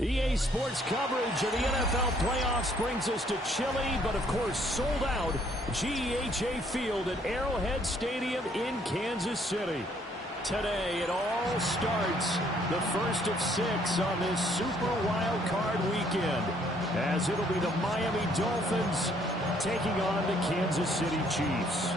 EA Sports coverage of the NFL playoffs brings us to chilly, but of course sold out, GEHA Field at Arrowhead Stadium in Kansas City. Today it all starts, the first of 6 on this Super Wild Card weekend, as it'll be the Miami Dolphins taking on the Kansas City Chiefs.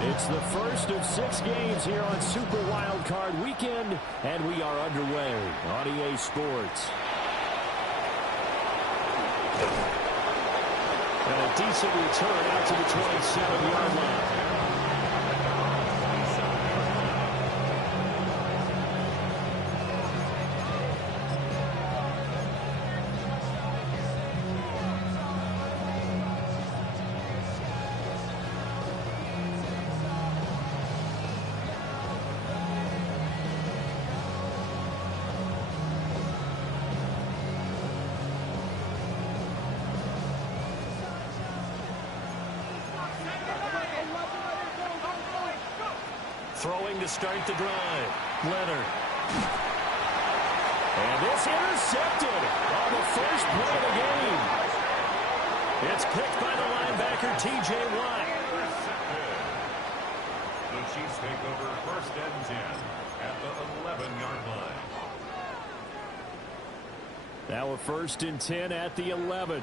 It's the first of 6 games here on Super Wild Card weekend, and we are underway on EA Sports. And a decent return out to the 27-yard line. Throwing to start the drive. Leonard. And this intercepted on the first play of the game. It's picked by the linebacker, T.J. Watt. The Chiefs take over first and 10 at the 11-yard line. Now a first and 10 at the 11.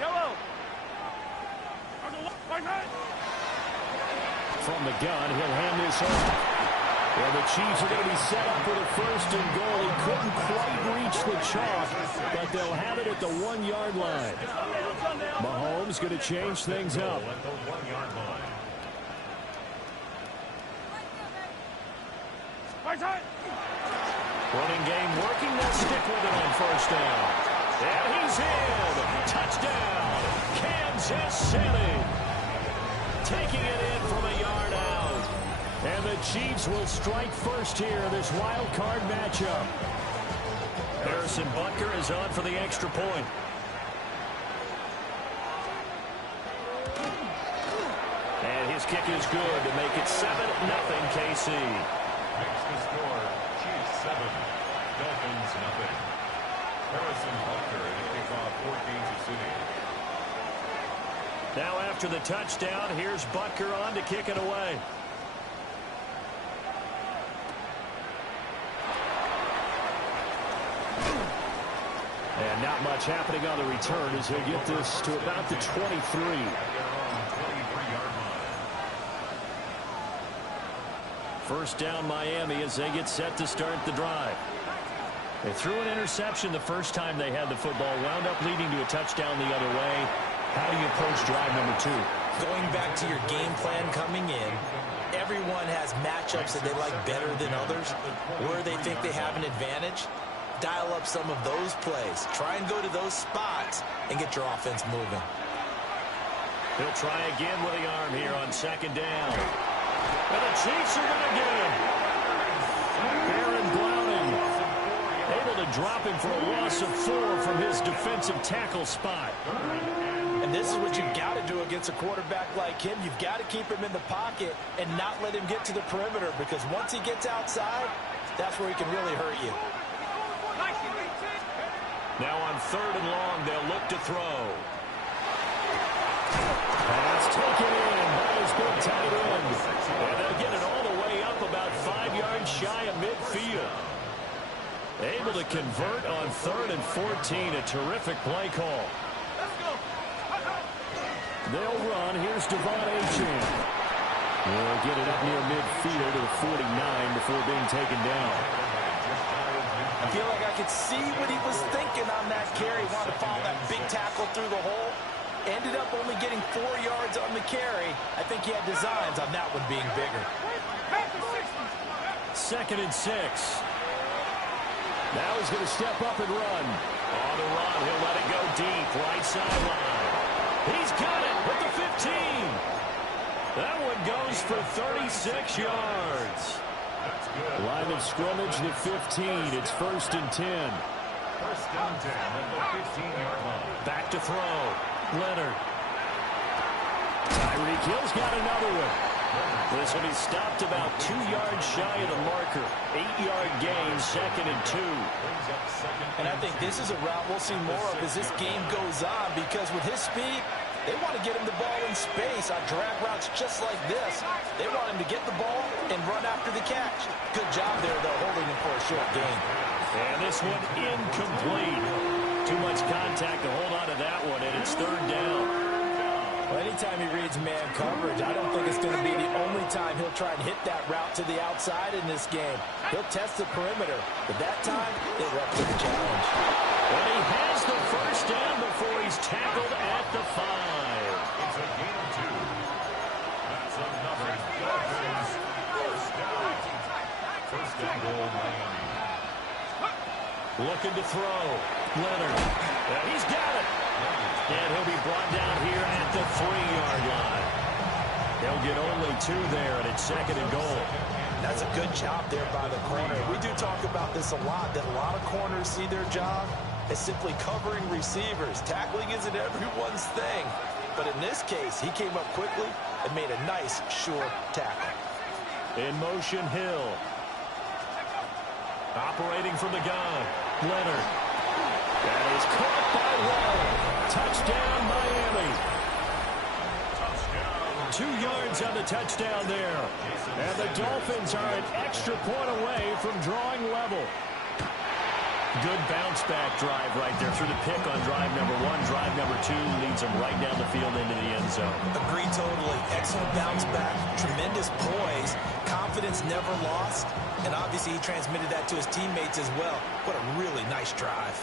Yellow. From the gun, he'll hand this off. Well, the Chiefs are going to be set up for the first and goal. He couldn't quite reach the chalk, but they'll have it at the 1-yard line. Mahomes going to change things up. At the 1-yard line. Running game working. They'll stick with it on first down. And he's in. Touchdown, Kansas City. Taking it in from a yard out. And the Chiefs will strike first here in this wild card matchup. Harrison Butker is on for the extra point. And his kick is good to make it 7-0 KC. Makes the score Chiefs 7, Dolphins 0. Harrison Butker in a kickoff for Kansas City. Now after the touchdown, here's Butker on to kick it away. And not much happening on the return as he'll get this to about the 23. First down Miami as they get set to start the drive. They threw an interception the first time they had the football, wound up leading to a touchdown the other way. How do you approach drive number 2? Going back to your game plan coming in, everyone has matchups that they like better than others, where they think they have an advantage. Dial up some of those plays. Try and go to those spots and get your offense moving. He'll try again with the arm here on second down. And the Chiefs are going to get him. Aaron Browning able to drop him for a loss of 4 from his defensive tackle spot. And this is what you've got to do against a quarterback like him. You've got to keep him in the pocket and not let him get to the perimeter, because once he gets outside, that's where he can really hurt you. Now on 3rd and long, they'll look to throw. Pass taken in by his big tight end. And they'll get it all the way up about 5 yards shy of midfield. Able to convert on 3rd and 14. A terrific play call. They'll run. Here's Devon Achane. They'll get it up near midfield to the 49 before being taken down. I feel like I could see what he was thinking on that carry. He wanted to follow that big tackle through the hole. Ended up only getting 4 yards on the carry. I think he had designs on that one being bigger. 2nd and 6. Now he's going to step up and run. On the run, he'll let it go deep. Right sideline. He's got it with the 15. That one goes for 36 yards. Line of scrimmage, the 15. It's 1st and 10. 1st and 10 at the 15-yard line. Back to throw. Leonard. Tyreek Hill's got another one. This will be stopped about 2 yards shy of the marker. 8-yard gain, 2nd and 2. And I think this is a route we'll see more of as this game goes on, because with his speed, they want to get him the ball in space on drag routes just like this. They want him to get the ball and run after the catch. Good job there, though, holding him for a short gain. And this one incomplete. Too much contact to hold on to that one, and it's 3rd down. Well, anytime he reads man coverage, I don't think it's going to be the only time he'll try and hit that route to the outside in this game. He'll test the perimeter, but that time, they were up to the challenge. And he has the 1st down before he's tackled at the 5. It's a gain of 2. That's another Dolphins 1st down. 1st and goal, Miami. Looking to throw. Leonard. He's got it. And he'll be brought down here at the 3-yard line. They'll get only 2 there, and it's 2nd and goal. That's a good job there by the corner. We do talk about this a lot, that a lot of corners see their job as simply covering receivers. Tackling isn't everyone's thing. But in this case, he came up quickly and made a nice, sure tackle. In motion, Hill. Operating from the gun. Leonard. That is caught by Waller. Touchdown, Miami. 2 yards on the touchdown there. And the Dolphins are an extra point away from drawing level. Good bounce back drive right there through the pick on drive number 1. Drive number 2 leads them right down the field into the end zone. Agreed totally. Excellent bounce back. Tremendous poise. Confidence never lost. And obviously he transmitted that to his teammates as well. What a really nice drive.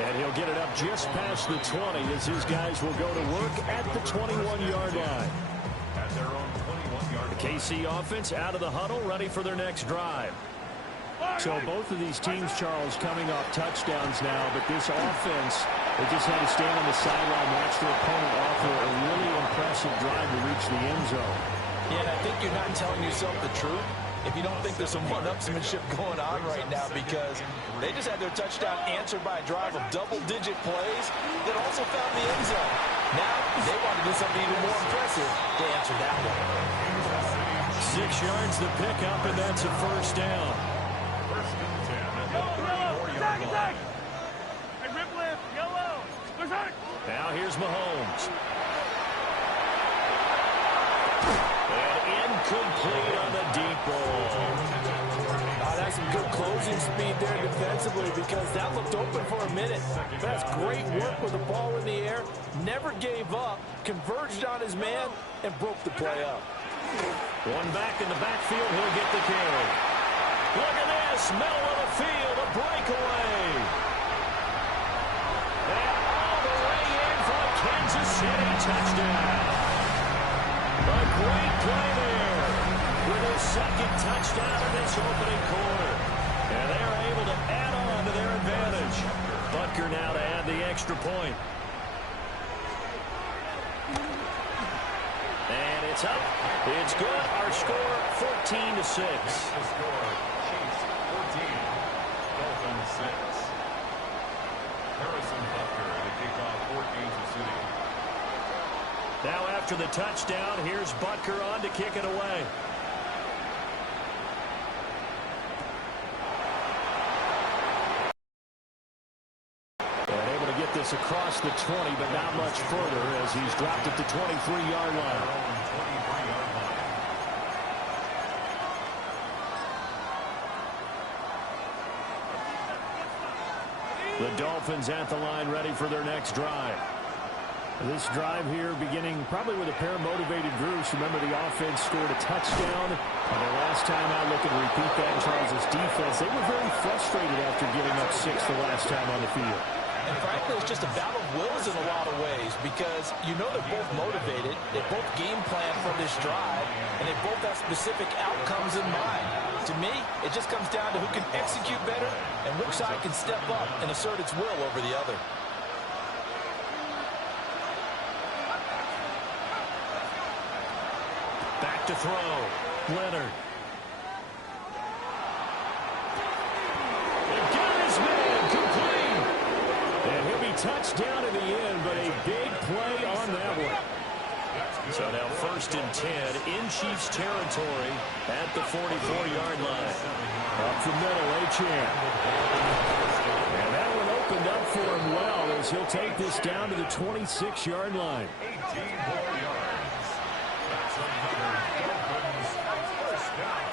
And he'll get it up just past the 20 as his guys will go to work at the 21-yard line. At their own 21-yard The KC offense out of the huddle, ready for their next drive. So both of these teams, Charles, coming off touchdowns now, but this offense, they just had to stand on the sideline, watch their opponent offer a really impressive drive to reach the end zone. Yeah, and I think you're not telling yourself the truth if you don't think there's some one-upsmanship going on right now, because they just had their touchdown answered by a drive of double-digit plays that also found the end zone. Now, they want to do something even more impressive to answer that one. 6 yards the pickup, and that's a 1st down. 1st and 10 at the 34-yard line. Hey, rip left, yellow. Now here's Mahomes. And incomplete on the deep ball. Oh, that's some good closing speed there defensively, because that looked open for a minute. That's great work with the ball in the air. Never gave up, converged on his man, and broke the play up. One back in the backfield, he'll get the carry. Look at this, middle of the field, a breakaway. And all the way in for a Kansas City touchdown. A great play there with his 2nd touchdown in this opening quarter. And they are able to add on to their advantage. Butker now to add the extra point. And it's up. It's good. Our score, 14-6. The score, Chiefs 14, Dolphins 6. Harrison Butker to kick off for Kansas City. Now after the touchdown, here's Butker on to kick it away. And able to get this across the 20, but not much further as he's dropped at the 23-yard line. The Dolphins at the line, ready for their next drive. This drive here beginning probably with a pair of motivated Bruce. Remember, the offense scored a touchdown. And the last time out, looking to repeat that in Charles' defense, they were very frustrated after giving up 6 the last time on the field. And frankly, it's just a battle of wills in a lot of ways, because you know they're both motivated, they both game plan for this drive, and they both have specific outcomes in mind. To me, it just comes down to who can execute better and which side can step up and assert its will over the other. Back to throw. Leonard. And got his man complete. And he'll be touched down in the end, but a So now 1st and 10 in Chiefs territory at the 44-yard line. Up the middle, Achane. And that one opened up for him well as he'll take this down to the 26-yard line. 18 more yards. That's another Dolphins first down.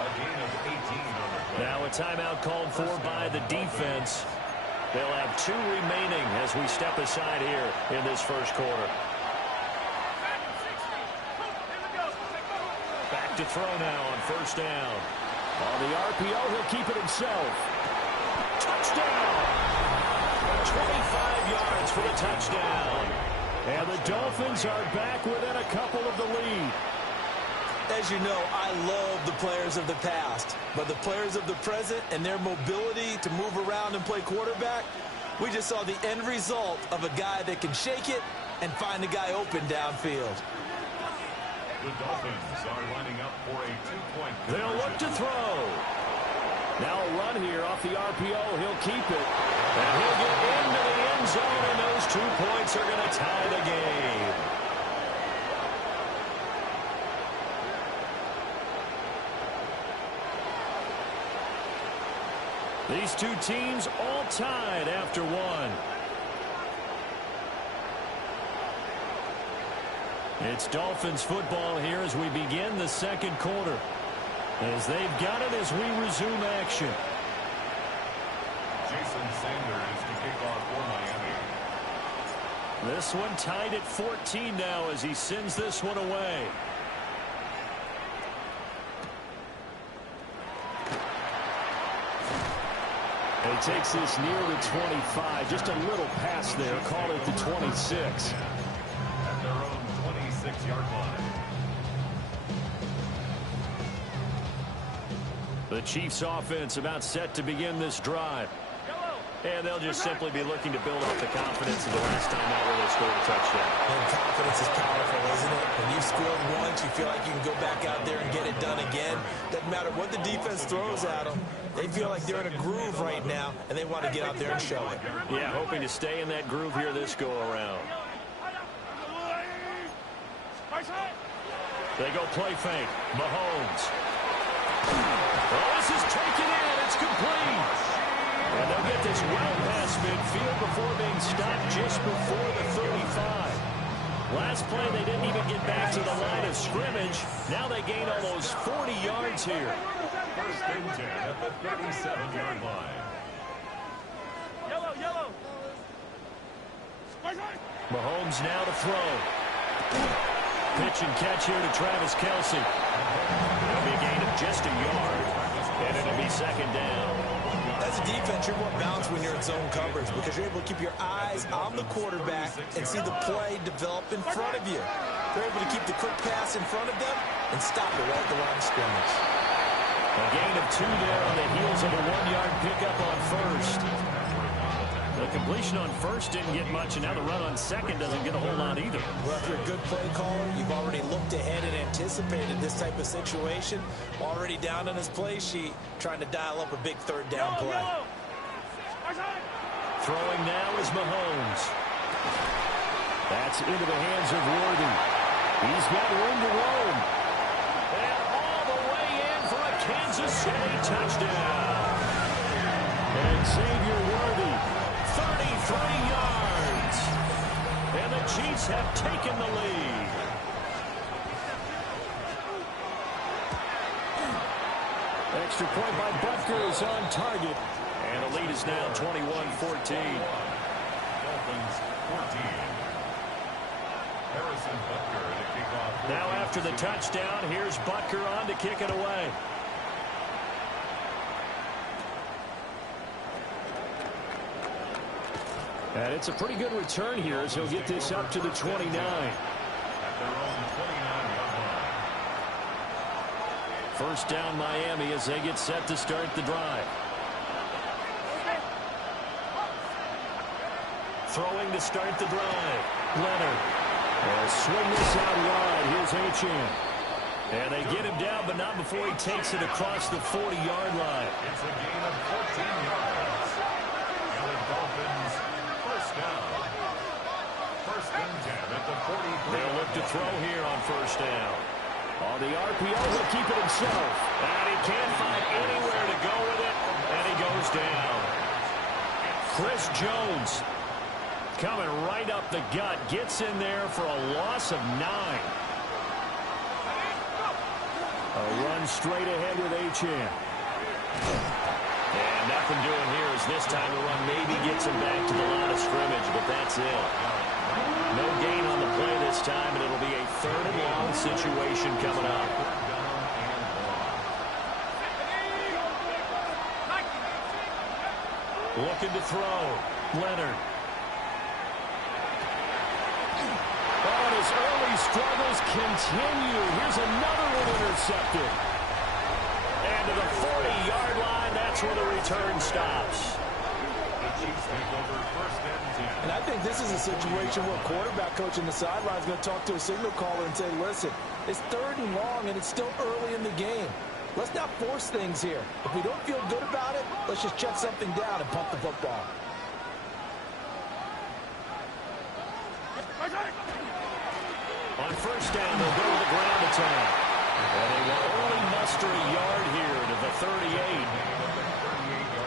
A gain of 18 on the play. Now a timeout called for by the defense. They'll have 2 remaining as we step aside here in this first quarter. Back to throw now on 1st down. On the RPO, he'll keep it himself. Touchdown! 25 yards for the touchdown. And the Dolphins are back within a couple of the lead. As you know, I love the players of the past, but the players of the present and their mobility to move around and play quarterback, we just saw the end result of a guy that can shake it and find the guy open downfield. The Dolphins are lining up for a 2-point conversion. They'll look to throw. Now a run here off the RPO. He'll keep it. And he'll get into the end zone, and those 2 points are going to tie the game. These 2 teams all tied after 1. It's Dolphins football here as we begin the second quarter. As they've got it as we resume action. Jason Sanders to kick off for Miami. This one tied at 14 now as he sends this one away. He takes this near the 25. Just a little pass there. Call it the 26. At their own 26-yard line. The Chiefs offense about set to begin this drive. And they'll just simply be looking to build up the confidence of the last time out where they scored a touchdown. And confidence is powerful, isn't it? When you've scored once, you feel like you can go back out there and get it done again. Doesn't matter what the defense throws at them. They feel like they're in a groove right now, and they want to get out there and show it. Yeah, hoping to stay in that groove here this go-around. They go play fake. Mahomes. Oh, this is taken in. It's complete. And they'll get this well past midfield before being stopped just before the 35. Last play, they didn't even get back to the line of scrimmage. Now they gain almost 40 yards here. 1st and 10 at the 37-yard line. Yellow. Mahomes now to throw. Pitch and catch here to Travis Kelce. It'll be a gain of just a yard, and it'll be 2nd down. As a defense, you're more balanced when you're in zone coverage because you're able to keep your eyes on the quarterback and see the play develop in front of you. They're able to keep the quick pass in front of them and stop it right at the line of scrimmage. A gain of 2 there on the heels of a 1-yard pickup on 1st. The completion on 1st didn't get much, and now the run on 2nd doesn't get a whole lot either. Well, if you're a good play caller, you've already looked ahead and anticipated this type of situation. Already down on his play sheet, trying to dial up a big 3rd down play. Throwing now is Mahomes. That's into the hands of Worthy. He's got room to roam. And all the way in for a Kansas City touchdown. And Xavier Worthy, 33 yards. And the Chiefs have taken the lead. Extra point by Butker is on target. And the lead is now 21-14. Dolphins 14. Harrison Butker to kick off. Now after the touchdown, here's Butker on to kick it away. And it's a pretty good return here as he'll get this up to the 29. At their own 29-yard line. First down Miami as they get set to start the drive. Throwing to start the drive. Leonard. They'll swing this out wide. Here's Achane. And they get him down, but not before he takes it across the 40-yard line. It's a gain of 14 yards. And the Dolphins first down. First They'll look to throw here on first down. On the RPO, he'll keep it himself. And he can't find anywhere to go with it, and he goes down. Chris Jones coming right up the gut, gets in there for a loss of 9. A run straight ahead with Achane. And nothing doing here as this time the run maybe gets him back to the line of scrimmage, but that's it. No gain on the play this time, and it'll be a 3rd and long situation coming up. Looking to throw. Leonard. Oh, and his early struggles continue. Here's another one intercepted. And to the 40-yard line, that's where the return stops. And I think this is a situation where quarterback coach in the sideline is going to talk to a signal caller and say, listen, it's 3rd and long, and it's still early in the game. Let's not force things here. If we don't feel good about it, let's just check something down and pump the football. On first down, they'll go to the ground attack. And they will only muster a yard here to the 38.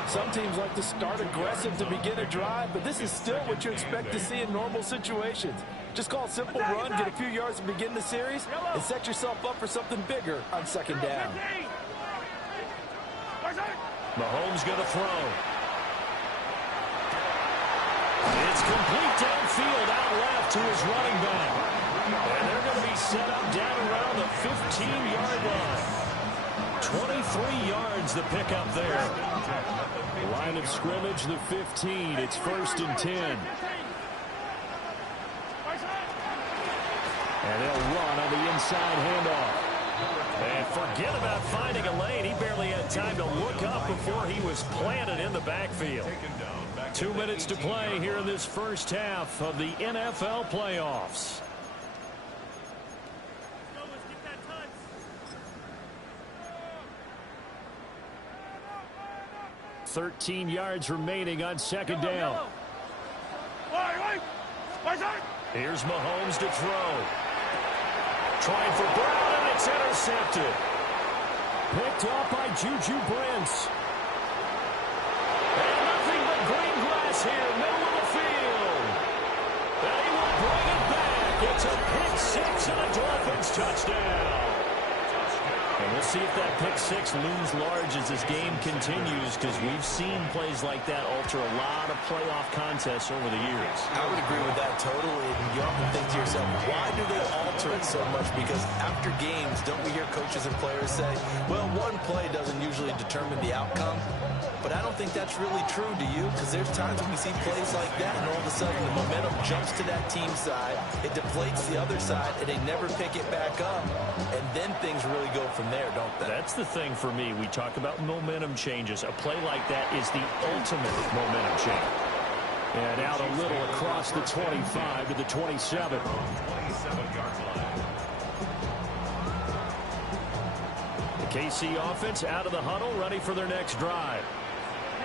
Some teams like to start aggressive to begin a drive, but this is still what you expect to see in normal situations. Just call a simple run, get a few yards to begin the series, and set yourself up for something bigger on 2nd down. Mahomes going to throw. It's complete downfield out left to his running back. And they're going to be set up down around the 15-yard line. 23 yards the pickup there. Line of scrimmage, the 15. It's 1st and 10. And they'll run on the inside handoff. And forget about finding a lane. He barely had time to look up before he was planted in the backfield. 2 minutes to play here in this first half of the NFL playoffs. 13 yards remaining on 2nd down. Here's Mahomes to throw. Trying for Brown, and it's intercepted. Picked off by Juju Brents. And nothing but green grass here, middle of the field. And he will bring it back. It's a pick 6 and a Dolphins touchdown. And we'll see if that pick 6 looms large as this game continues, because we've seen plays like that alter a lot of playoff contests over the years. I would agree with that totally. And you often think to yourself, why do they alter it so much? Because after games, don't we hear coaches and players say, well, one play doesn't usually determine the outcome. But I don't think that's really true, do you? Because there's times when we see plays like that, and all of a sudden the momentum jumps to that team side, it deflates the other side, and they never pick it back up. And then things really go from there, don't they? That's the thing for me. We talk about momentum changes. A play like that is the ultimate momentum change. And out a little across the 25 to the 27. 27-yard line. The KC offense out of the huddle, ready for their next drive.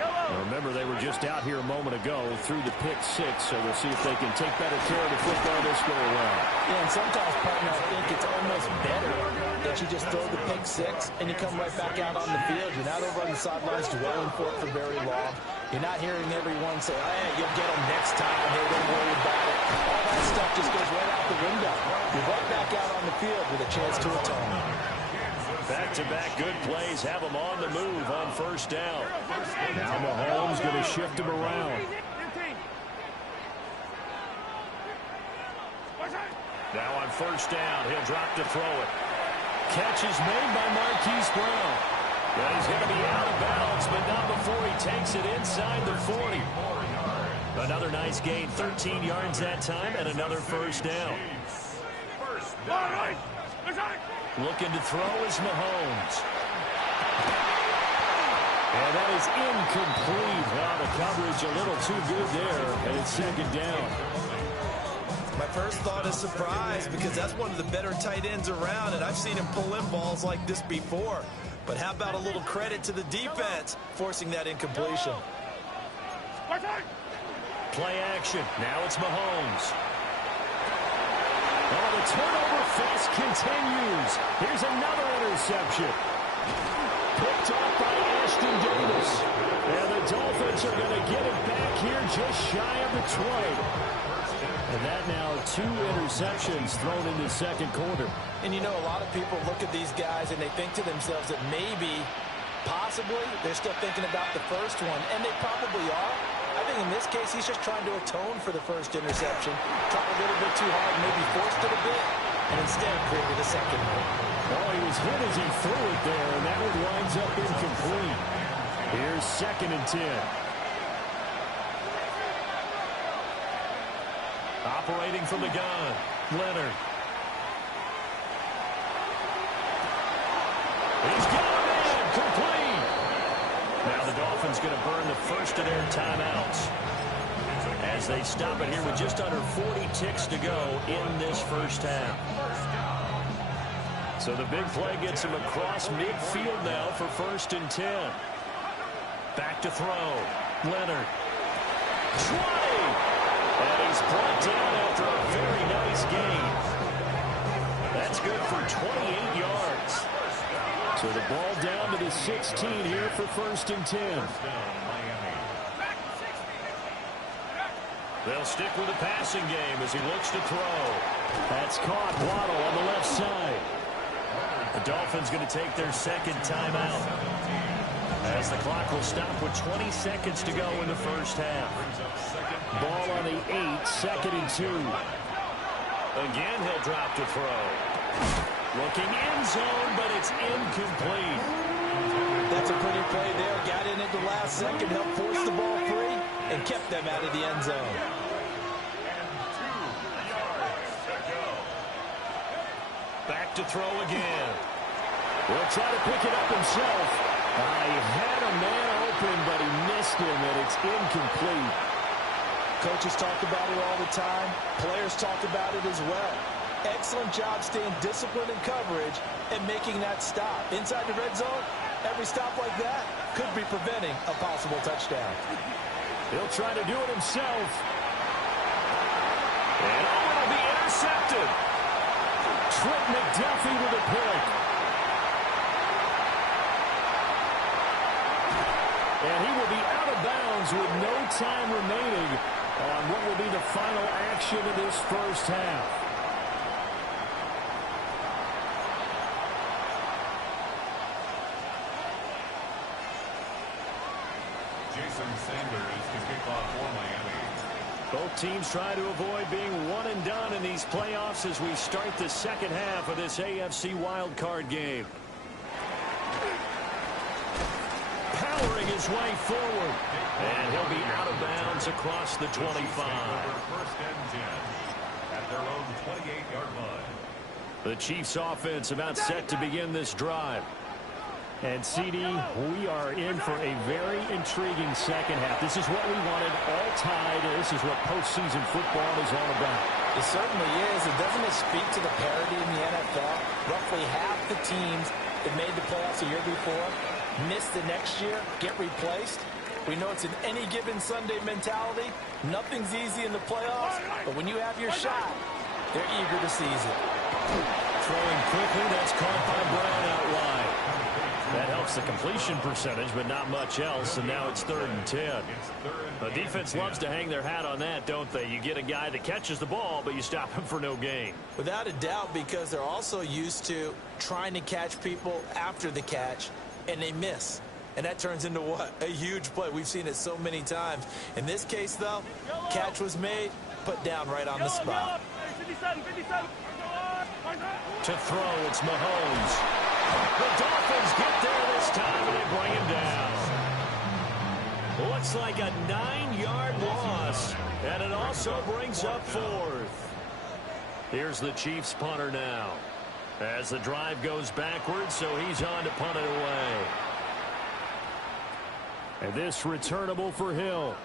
Now remember, they were just out here a moment ago through the pick 6, so we'll see if they can take better care of the football this go around. Yeah, and sometimes, partner, I think it's almost better that you just throw the pick 6 and you come right back out on the field. You're not over on the sidelines dwelling for it for very long. You're not hearing everyone say, hey, you'll get them next time. Hey, don't worry about it. All that stuff just goes right out the window. You're right back out on the field with a chance to atone. Back-to-back good plays have them on the move on first down. Now Mahomes going to shift him around. Now on first down, he'll drop to throw it. Catch is made by Marquise Brown. Well, he's going to be out of bounds, but not before he takes it inside the 40. Another nice gain, 13 yards that time, and another first down. Looking to throw is Mahomes. And that is incomplete. Well, the coverage a little too good there, and it's 2nd down. My first thought is surprise, because that's one of the better tight ends around, and I've seen him pull in balls like this before. But how about a little credit to the defense forcing that incompletion? Play action. Now it's Mahomes. Oh, the turnover fest continues. Here's another interception. Picked off by Ashton Davis. And the Dolphins are going to get it back here just shy of the 20. And that now 2 interceptions thrown in the second quarter. And you know, a lot of people look at these guys and they think to themselves that maybe, possibly, they're still thinking about the first one. And they probably are. I think in this case, he's just trying to atone for the first interception. Tried a little bit too hard, maybe forced it a bit, and instead created a second one. Oh, he was hit as he threw it there, and that one winds up incomplete. Here's 2nd and 10. Operating from the gun, Leonard. He's got a man, complete. Now the Dolphins going to burn the first of their timeouts as they stop it here with just under 40 ticks to go in this first half. So the big play gets him across midfield now for 1st and 10. Back to throw, Leonard. 20! And he's brought down after a very nice gain. That's good for 28 yards. So the ball down to the 16 here for 1st and 10. They'll stick with the passing game as he looks to throw. That's caught. Waddle on the left side. The Dolphins going to take their second timeout as the clock will stop with 20 seconds to go in the first half. Ball on the 8, 2nd and 2. Again, he'll drop to throw. Looking end zone, but it's incomplete. That's a pretty play there. Got in at the last second, helped force the ball free, and kept them out of the end zone. Back to throw again. Will try to pick it up himself. He had a man open, but he missed him, and it's incomplete. Coaches talk about it all the time. Players talk about it as well. Excellent job staying disciplined in coverage and making that stop. Inside the red zone, every stop like that could be preventing a possible touchdown. He'll try to do it himself. And it'll be intercepted. Trent McDuffie with a pick. And he will be out of bounds with no time remaining on what will be the final action of this first half. Sanders to kick off for Miami. Both teams try to avoid being one and done in these playoffs as we start the second half of this AFC wildcard game. Powering his way forward. And he'll be out of bounds across the 25. 1st and 10 at their own 28-yard line. The Chiefs offense about set to begin this drive. And, CD, we are in for a very intriguing second half. This is what we wanted, all tied. This is what postseason football is all about. It certainly is. And doesn't it speak to the parity in the NFL? Roughly half the teams that made the playoffs a year before miss the next year, get replaced. We know it's an any given Sunday mentality. Nothing's easy in the playoffs, but when you have your shot, they're eager to seize it. Throwing quickly, that's caught by Brown out wide. That helps the completion percentage, but not much else, and now it's 3rd and 10. The defense loves to hang their hat on that, don't they? You get a guy that catches the ball, but you stop him for no gain. Without a doubt, because they're also used to trying to catch people after the catch, and they miss. And that turns into what? A huge play. We've seen it so many times. In this case, though, catch was made, put down right on the spot. To throw, it's Mahomes. The Dolphins get there this time, and they bring him down. Looks like a 9-yard loss, and it also brings up 4th. Here's the Chiefs punter now. As the drive goes backwards, so he's on to punt it away. And this returnable for Hill.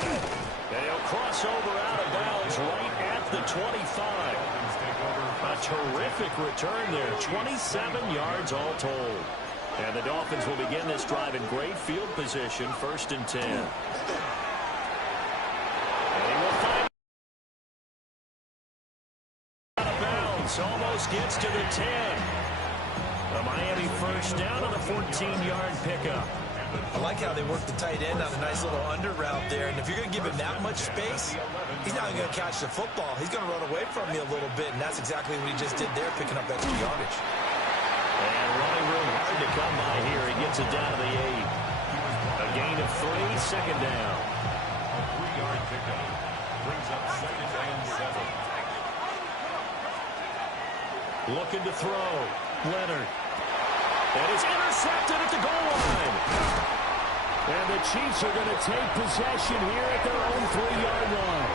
And he'll cross over out of bounds right at the 25. A terrific return there. 27 yards all told. And the Dolphins will begin this drive in great field position, 1st and 10. This gets to the 10. The Miami first down on the 14-yard pickup. I like how they work the tight end on a nice little under route there. And if you're going to give him that much space, he's not going to catch the football. He's going to run away from me a little bit, and that's exactly what he just did there, picking up extra yardage. And running room hard to come by here. He gets it down to the 8. A gain of 3, second down. A 3-yard pickup brings up second and 7. Looking to throw. Leonard. And it's intercepted at the goal line. And the Chiefs are going to take possession here at their own 3-yard line.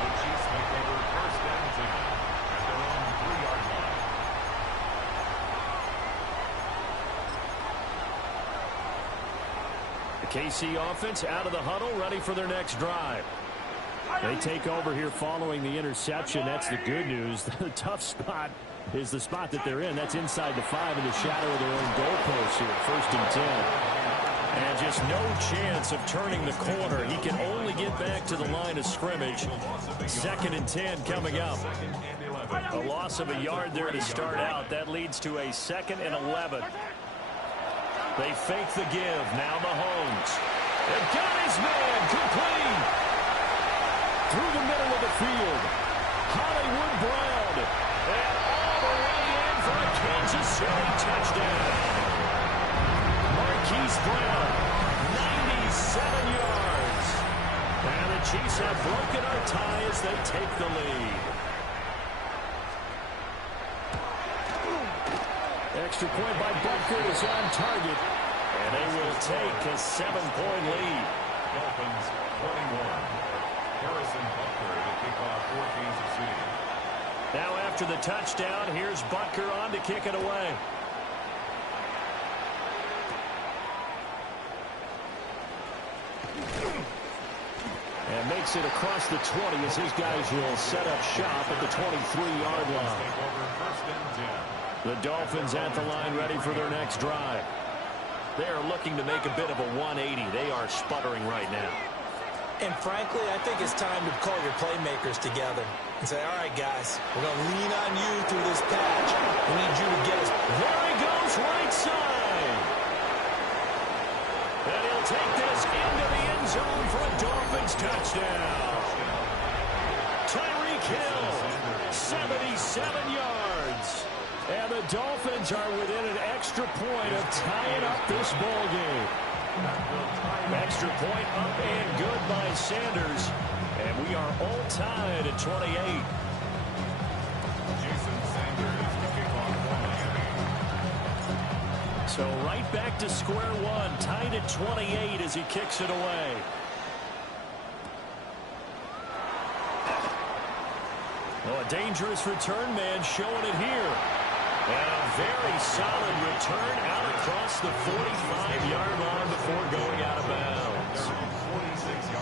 The Chiefs make over first and 10 at their own 3-yard line. The KC offense out of the huddle, ready for their next drive. They take over here following the interception. That's the good news. The tough spot is the spot that they're in. That's inside the 5 in the shadow of their own goalpost here. First and 10. And just no chance of turning the corner. He can only get back to the line of scrimmage. Second and 10 coming up. A loss of a yard there to start out. That leads to a 2nd and 11. They fake the give. Now Mahomes. They've got his man complete. Through the middle of the field. Hollywood Brown. And all the way in for a Kansas City touchdown. Marquise Brown, 97 yards. And the Chiefs have broken our tie as they take the lead. Extra point by Butker is on target. And they will take a 7-point lead. Dolphins 21. Harrison Butker to kick off for Kansas City. Now after the touchdown, here's Butker on to kick it away. And makes it across the 20 as his guys will set up shop at the 23-yard line. Take over first and 10. The Dolphins at the line ready for their next drive. They are looking to make a bit of a 180. They are sputtering right now. And frankly, I think it's time to call your playmakers together and say, all right, guys, we're going to lean on you through this patch. We need you to get us. There he goes, right side. And he'll take this into the end zone for a Dolphins touchdown. Tyreek Hill, 77 yards. And the Dolphins are within an extra point of tying up this ball game. Extra point up and good by Sanders. And we are all tied at 28. Jason Sanders to kick off for Miami. So right back to square one, tied at 28 as he kicks it away. Oh, a dangerous return man showing it here. And a very solid return out across the 45-yard line before going out of bounds.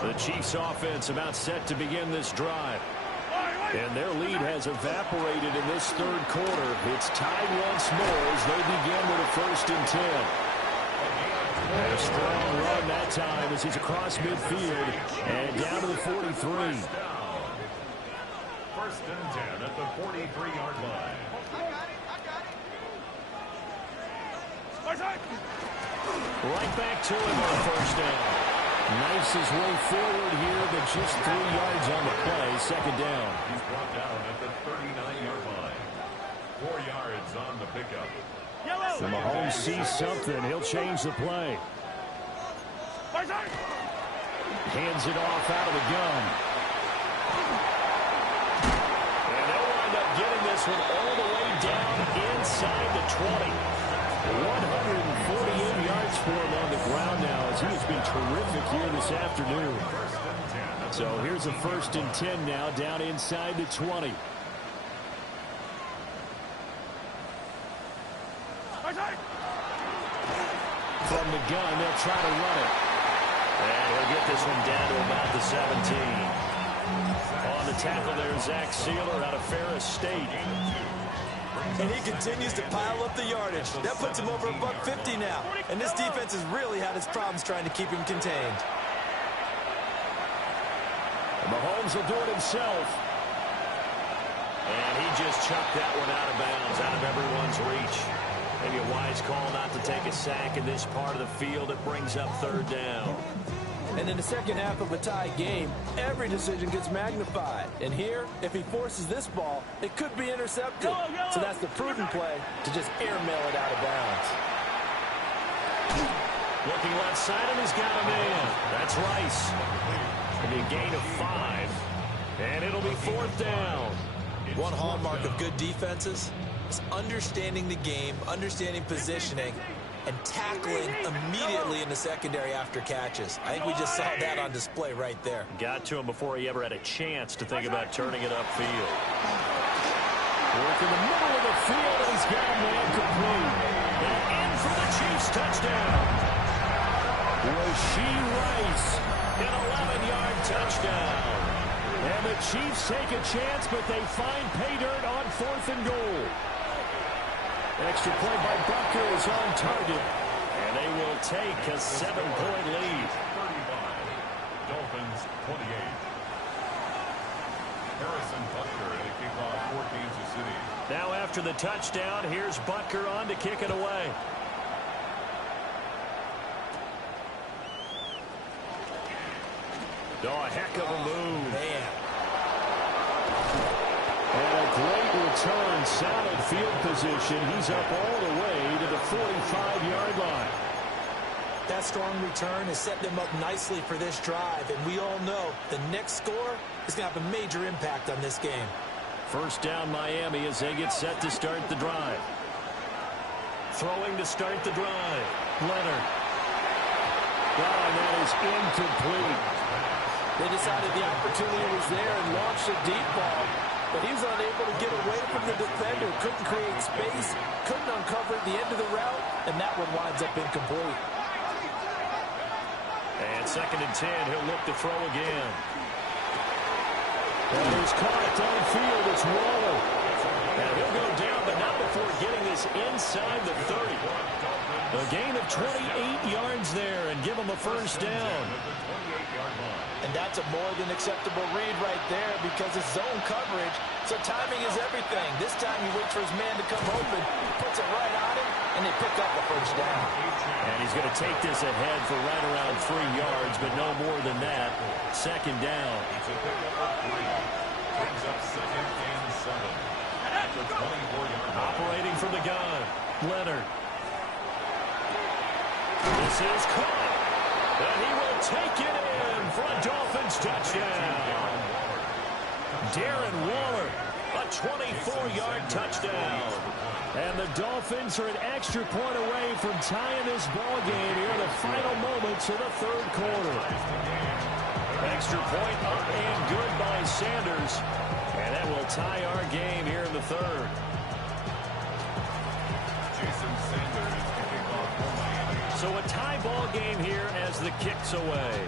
The Chiefs offense about set to begin this drive. And their lead has evaporated in this third quarter. It's tied once more as they begin with a 1st and 10. And a strong run that time as he's across midfield and down to the 43. 1st and 10 at the 43-yard line. Right back to him on 1st down. Knifes his way forward here, but just 3 yards on the play. 2nd down. He's brought down at the 39-yard line. 4 yards on the pickup. So Mahomes sees something. He'll change the play. Hands it off out of the gun. And they'll wind up getting this one all the way down inside the 20. 148 yards for him on the ground now as he has been terrific here this afternoon. So here's a 1st and 10 now down inside the 20. From the gun, they'll try to run it. And he'll get this one down to about the 17. On the tackle there, Zach Sealer out of Ferris State. And he continues to pile up the yardage. That puts him over $150 now. And this defense has really had its problems trying to keep him contained. And Mahomes will do it himself. And he just chucked that one out of bounds, out of everyone's reach. Maybe a wise call not to take a sack in this part of the field. It brings up third down. And in the second half of a tie game, every decision gets magnified. And here, if he forces this ball, it could be intercepted. So that's the prudent play to just airmail it out of bounds. Looking left side, and he's got a man. That's Rice. It'll be a gain of 5. And it'll be fourth down. One hallmark of good defenses is understanding the game, understanding positioning, and tackling immediately in the secondary after catches. I think we just saw that on display right there. Got to him before he ever had a chance to think about turning it upfield. Work in the middle of the field, and he's got a man complete. And in for the Chiefs touchdown. Rashee Rice, an 11-yard touchdown. And the Chiefs take a chance, but they find pay dirt on 4th and goal. Extra point by Butker is on target. And they will take a 7-point lead. 35, Dolphins 28. Harrison Butker to kick off for Kansas City. Now after the touchdown, here's Butker on to kick it away. Oh, a heck of a move. Man. And a great return, solid field position. He's up all the way to the 45-yard line. That strong return has set them up nicely for this drive, and we all know the next score is going to have a major impact on this game. First down, Miami, as they get set to start the drive. Throwing to start the drive. Leonard. Oh, and that is incomplete. They decided the opportunity was there and launched a deep ball, but he was unable to get away from the defender, couldn't create space, couldn't uncover the end of the route, and that one winds up incomplete. And 2nd and 10, he'll look to throw again. And he's caught downfield. It's Waller. And he'll go down, but not before getting this inside the 30. A gain of 28 yards there and give him a first down. And that's a more than acceptable read right there because it's zone coverage, so timing is everything. This time he waits for his man to come open, puts it right on him, and they pick up a first down. And he's going to take this ahead for right around 3 yards, but no more than that. 2nd down. It's a pickup of 3. Brings up 2nd and 7. After 24 yards. Operating from the gun. Leonard. This is caught. And he will take it in for a Dolphins touchdown. Darren Waller, a 24-yard touchdown. And the Dolphins are an extra point away from tying this ball game here in the final moments of the 3rd quarter. Extra point up and good by Sanders. And that will tie our game here in the 3rd. Jason Sanders to kick off for Miami. So a tie ball game here as the kick's away.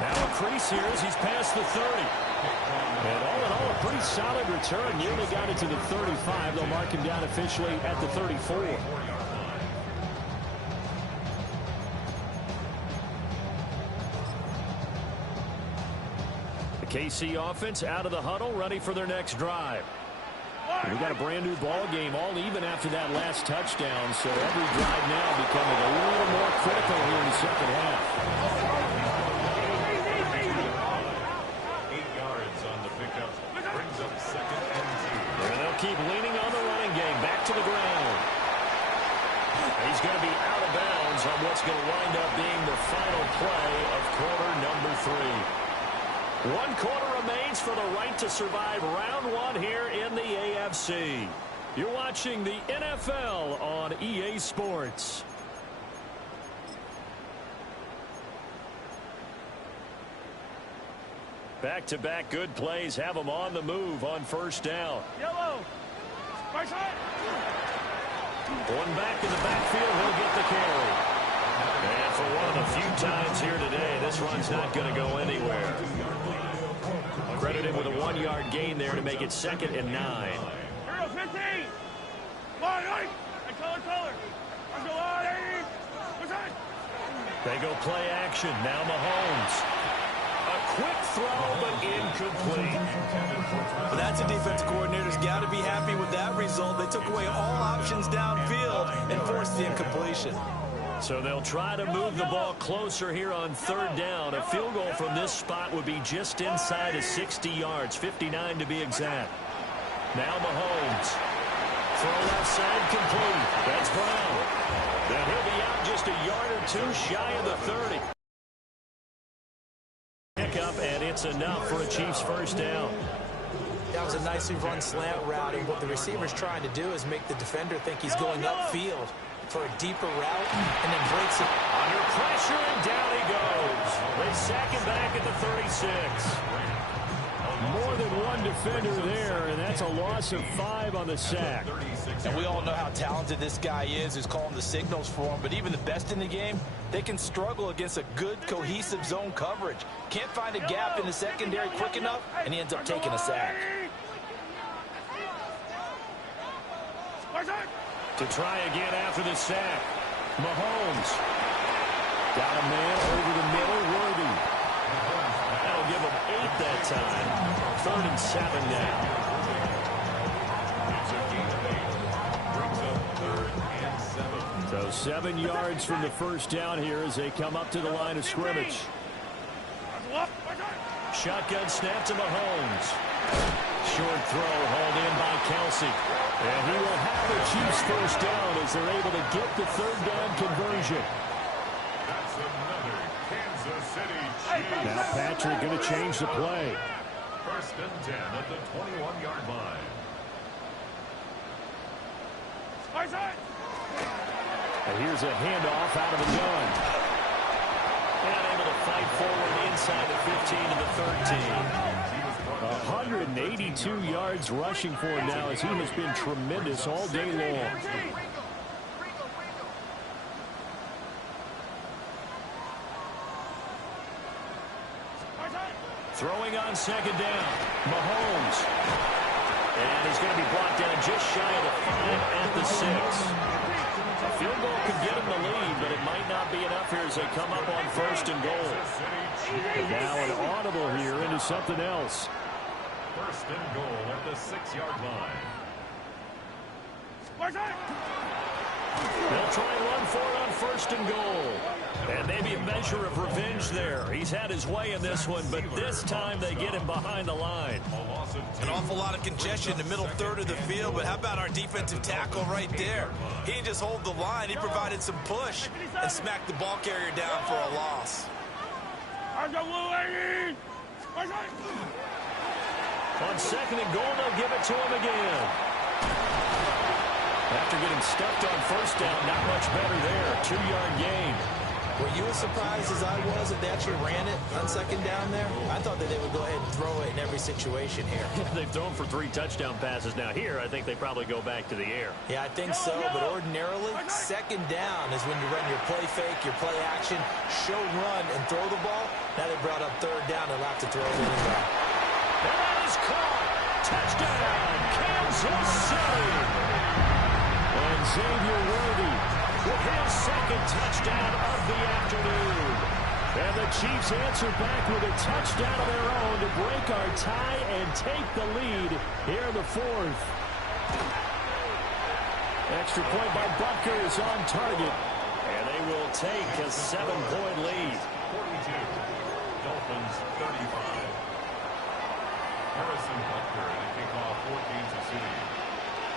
Now a crease here as he's past the 30. And all in all, a pretty solid return. Nearly got it to the 35. They'll mark him down officially at the 34. The KC offense out of the huddle, ready for their next drive. We got a brand new ball game, all even after that last touchdown. So every drive now becoming a little more critical here in the second half. 8 yards on the pickup. Brings up 2nd and 2. And they'll keep leaning on the running game. Back to the ground. He's going to be out of bounds on what's going to wind up being the final play of quarter number 3. 1 quarter remains for the right to survive round 1 here in the AFC. You're watching the NFL on EA Sports. Back-to-back good plays have them on the move on first down. Yellow. Right side. One back in the backfield, he'll get the carry. And for one of the few times here today, this run's not going to go anywhere. Credited with a 1-yard gain there to make it 2nd and 9. Hero 15. Line, right. Color. Let's go on, 80. What's that? They go play action. Now Mahomes. A quick throw, but incomplete. But that's a defense coordinator's got to be happy with that result. They took away all options downfield and forced the incompletion. So they'll try to move the ball closer here on third down. A field goal from this spot would be just inside of 60 yards, 59 to be exact. Now Mahomes. Throw left side complete. That's Brown. Then he'll be out just a yard or two shy of the 30. Pickup, and it's enough for a Chiefs first down. That was a nicely run slant route, and what the receiver's trying to do is make the defender think he's going upfield for a deeper route, and then breaks it. Under pressure, and down he goes. They sack him back at the 36. More than one defender there, and that's a loss of 5 on the sack. And we all know how talented this guy is who's calling the signals for him, but even the best in the game, they can struggle against a good, cohesive zone coverage. Can't find a gap in the secondary quick enough, and he ends up taking a sack. To try again after the sack. Mahomes. Got a man over the middle, Worthy. That'll give him 8 that time. 3rd and 7 now. So 7 yards from the first down here as they come up to the line of scrimmage. Shotgun snap to Mahomes. Short throw hauled in by Kelsey. And he will have a Chiefs first down as they're able to get the 3rd down conversion. That's another Kansas City Chiefs. Now Patrick going to change the play. 1st and 10 at the 21-yard line. And here's a handoff out of the gun. And able to fight forward inside the 15 to the 13. 182 yards rushing for him now as he has been tremendous all day long. Throwing on 2nd down. Mahomes. And he's going to be brought down just shy of the 5 at the 6. A field goal could get him the lead, but it might not be enough here as they come up on 1st and goal. And now an audible here into something else. 1st and goal at the 6-yard line. They'll try and run for it on 1st and goal. And maybe a measure of revenge there. He's had his way in this one, but this time they get him behind the line. An awful lot of congestion in the middle 3rd of the field, but how about our defensive tackle right there? He didn't just hold the line, he provided some push and smacked the ball carrier down for a loss. On 2nd and goal, they'll give it to him again. After getting stuffed on 1st down, not much better there. 2-yard gain. Were you as surprised as I was that they actually ran it on 2nd down there? I thought that they would go ahead and throw it in every situation here. They've thrown for 3 touchdown passes. Now here, I think they probably go back to the air. Yeah, I think so, but ordinarily, 2nd down is when you run your play fake, your play action, show run, and throw the ball. Now they brought up 3rd down, they'll have to throw it anyway. And that is caught. Touchdown, Kansas City. And Xavier Worthy with his 2nd touchdown of the afternoon. And the Chiefs answer back with a touchdown of their own to break our tie and take the lead here in the 4th. Extra point by Butker is on target. And they will take a 7-point lead. 42. Dolphins 35. Harrison Butker to kick off for Kansas City.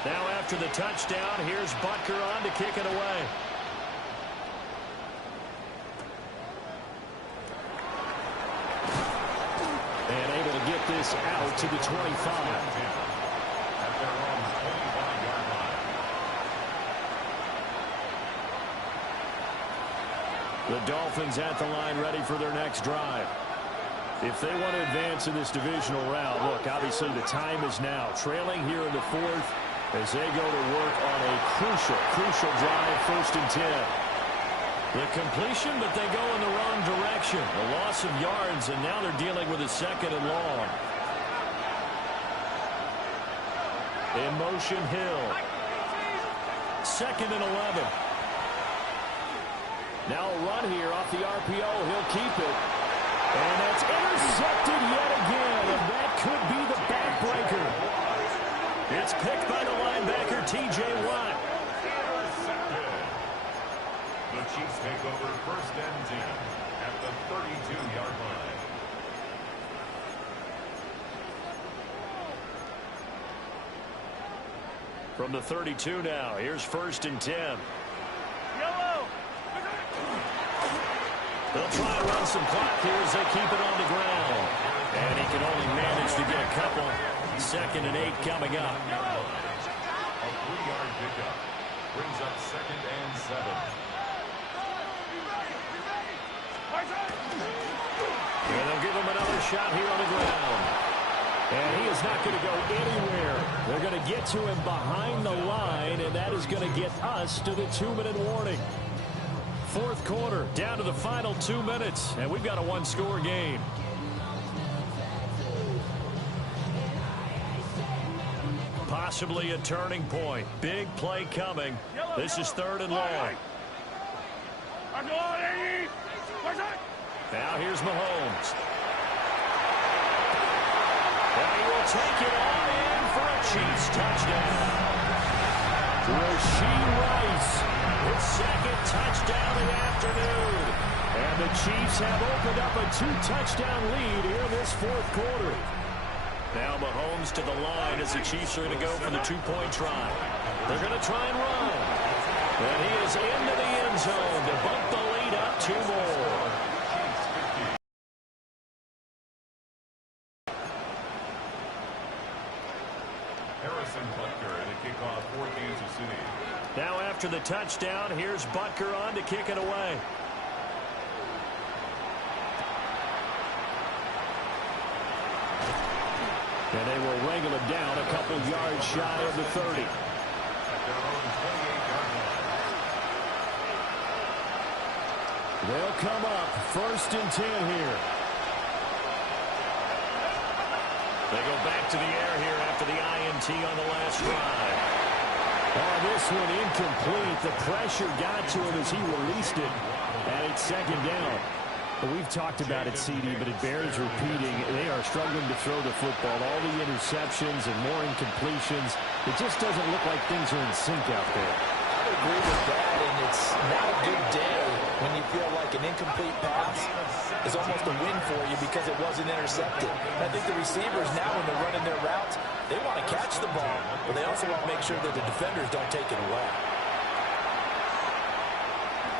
Now after the touchdown, here's Butker on to kick it away. And able to get this out to the 25. At their own 25-yard line. The Dolphins at the line ready for their next drive. If they want to advance in this divisional round, look, obviously the time is now. Trailing here in the 4th as they go to work on a crucial drive, 1st and 10. The completion, but they go in the wrong direction. A loss of yards, and now they're dealing with a 2nd and long. In motion, Hill. 2nd and 11. Now a run here off the RPO. He'll keep it. And that's intercepted yet again. And that could be the backbreaker. It's picked by the linebacker, T.J. Watt. Intercepted. The Chiefs take over 1st and 10 at the 32-yard line. From the 32 now, here's 1st and 10. Yellow. They'll try to run some clock here as they keep it on the ground. And he can only manage to get a couple. 2nd and 8 coming up. A 3-yard pickup brings up 2nd and 7. And they'll give him another shot here on the ground. And he is not going to go anywhere. They're going to get to him behind the line, and that is going to get us to the 2-minute warning. 4th quarter, down to the final 2 minutes, and we've got a 1-score game. Possibly a turning point. Big play coming. This is 3rd and long. Now here's Mahomes. And he will take it on in for a Chiefs touchdown. Rashee Rice, his 2nd touchdown of the afternoon. And the Chiefs have opened up a 2-touchdown lead here in this 4th quarter. Now Mahomes to the line as the Chiefs are going to go for the 2-point try. They're going to try and run. And he is into the end zone to bump the lead up 2 more. Now after the touchdown, here's Butker on to kick it away. And they will wrangle it down a couple yards shy of the 30. They'll come up 1st and 10 here. They go back to the air here after the INT on the last drive. Oh, this one incomplete. The pressure got to him as he released it. And it's 2nd down. Well, we've talked about it, CD, but it bears repeating. They are struggling to throw the football. All the interceptions and more incompletions. It just doesn't look like things are in sync out there. I would agree with that, and it's not a good day when you feel like an incomplete pass is almost a win for you because it wasn't intercepted. I think the receivers now, when they're running their routes, they want to catch the ball, but they also want to make sure that the defenders don't take it away.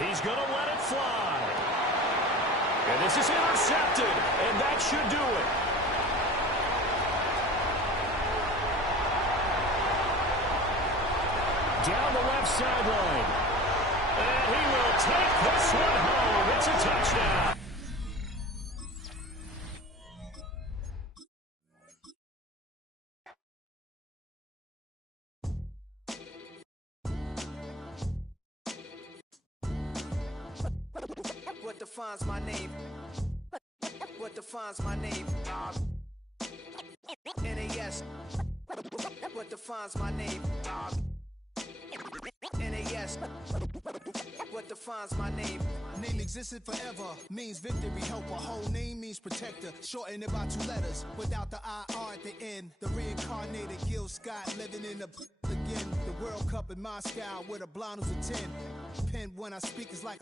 He's going to let it fly. And this is intercepted, and that should do it. Down the left sideline. And he will take this one home. It's a touchdown. What defines my name? What defines my name? NAS. What defines my name? NAS. What defines my name? Name existed forever, means victory, helper. Whole name means protector. Shorten it by 2 letters, without the IR at the end. The reincarnated Gil Scott living in the again. The World Cup in Moscow with a blonde who's a 10. Pen when I speak is like a